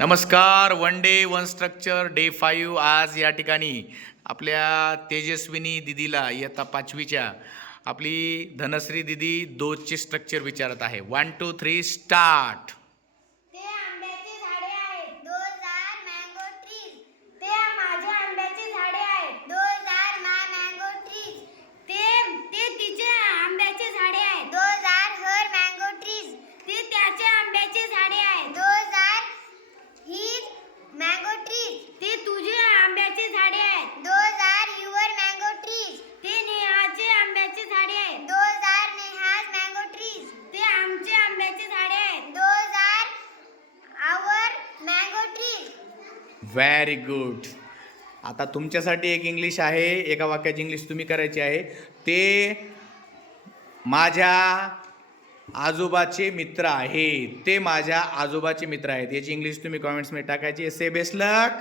नमस्कार. One day one structure day 5. आज या ठिकाणी आपल्या तेजस्विनी दिदीला इयत्ता 5वीच्या आपली धनश्री दिदी दोनचे स्ट्रक्चर विचारत आहे. 1 2 3 स्टार्ट. ते आंब्याची झाडे आहेत. Those are mango trees. ते माझ्या आंब्याची झाडे आहेत. Those are my mango trees. ते तिचे आंब्याचे झाडे आहेत. Those are her mango trees. ते त्याचे आंब्याचे झाडे आहेत. Those are his mango trees. ते तुझे आंब्याचे झाडे आहेत. Those are your mango trees. ते नेहाचे आंब्याचे झाडे आहेत. Those are Neha's mango trees. ते आमचे आंब्याचे झाडे आहेत. Those are our mango trees. Very good. आता तुमच्यासाठी एक इंग्लिश आहे. एका वाक्याची इंग्लिश तुम्ही करायची आहे. ते माझ्या आजोबाचे मित्र आहेत. ते माझ्या आजोबाचे मित्र आहेत. याची इंग्लिश तुम्ही कॉमेंट्समध्ये टाकायची. से बेस्ट लक.